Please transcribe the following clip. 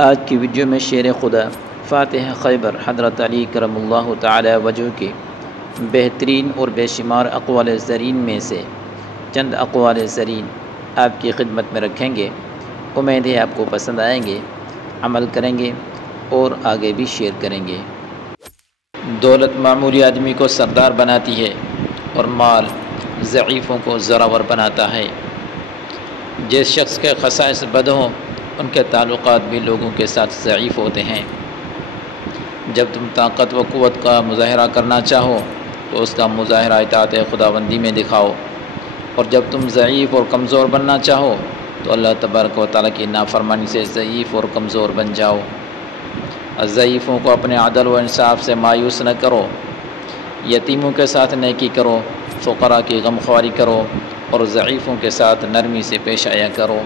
آج کی ویڈیو میں شیر خدا فاتح خیبر حضرت علی کرم اللہ تعالی وجہ کے بہترین اور بے شمار اقوال زرین میں سے چند اقوال زرین آپ کی خدمت میں رکھیں گے۔ امید ہے آپ کو پسند آئیں گے، عمل کریں گے اور آگے بھی شیئر کریں گے۔ دولت معمولی آدمی کو سردار بناتی ہے اور مال ضعیفوں کو زورآور بناتا ہے۔ جس شخص کے خصائص بد ہوں ان کے تعلقات بھی لوگوں کے ساتھ ضعیف ہوتے ہیں۔ جب تم طاقت و قوت کا مظاہرہ کرنا چاہو تو اس کا مظاہرہ اطاعت خداوندی میں دکھاؤ، اور جب تم ضعیف اور کمزور بننا چاہو تو اللہ تبارک و تعالیٰ کی نافرمانی سے ضعیف اور کمزور بن جاؤ۔ ضعیفوں کو اپنے عدل و انصاف سے مایوس نہ کرو، یتیموں کے ساتھ نیکی کرو، فقراء کی غمخواری کرو اور ضعیفوں کے ساتھ نرمی سے پیش آیا کرو۔